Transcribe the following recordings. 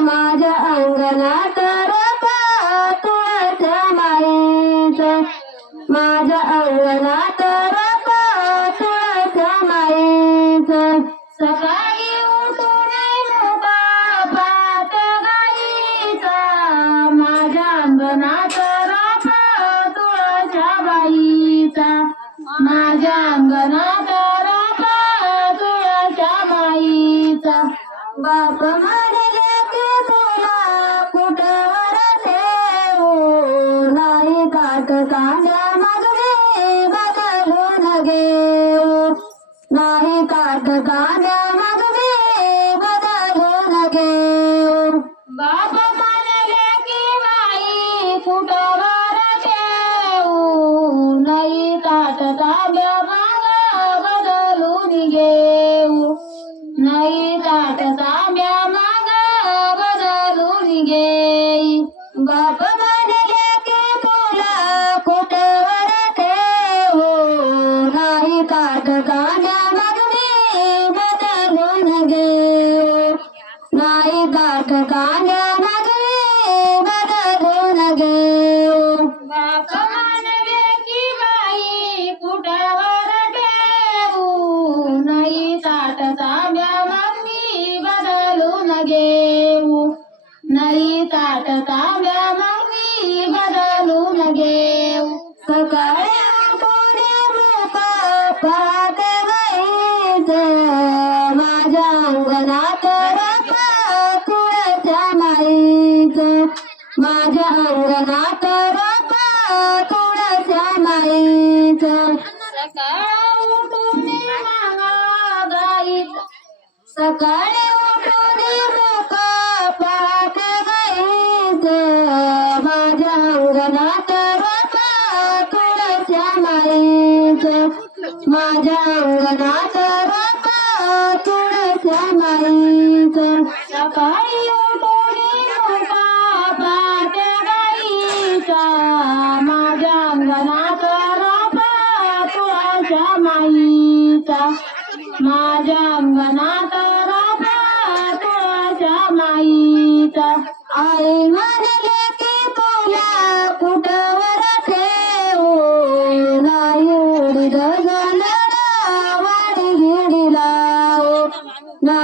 माझ्या अंगणात रपा तुळशी माईच माझ्या अंगणात सकाळी नाही काट कांद्या मागणे बदलून घेऊ बाप म्हणले की बाई घेऊ नाही ताट तांब्या मागणी बदलून घेऊ सकाळी पुढे मुका माझ्या अंगणात रपा तुळच्या माईचं माझ्या अंगणात रपा तुळच्या माईचं सकाळ उठून सकाळी रपा तुळच्या माईचं माझ्या अंगणात रपा तुळच्या माईचं सकाळी उठून मुका पाहत गाईचा माझ्या अंगणात रपा तुळच्या माईचा माझ्या अंगणात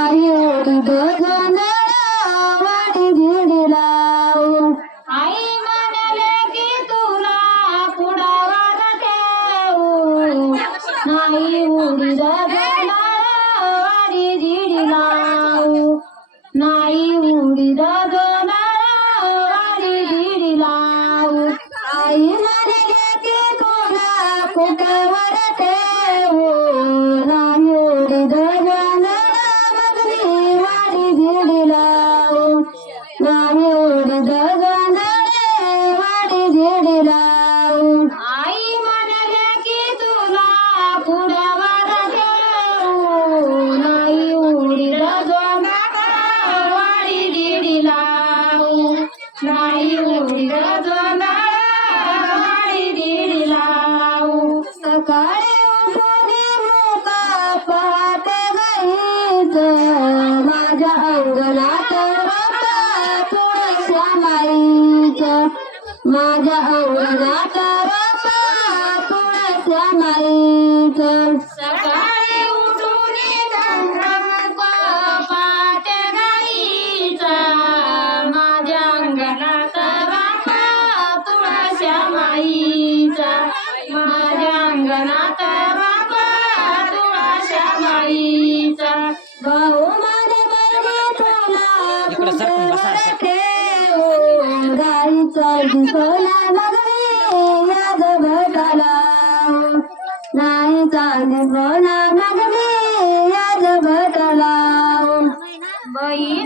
नाही उडीद गंधळा वाडी गिडी लावू आई म्हणले की तुला कुडावर ठेवू नाही उडीद गंधळा वाडी गिडी लावू नाही उडीद गंधळा वाडी गिडी लावू आई म्हणले की तुला कुठवर ठेवू ஆ माझ्या अंगणात रोपा तुळशी माईचं दिसला मगरी याद भटाला नाही चांदी बोला मगरी याद भटाला बहीण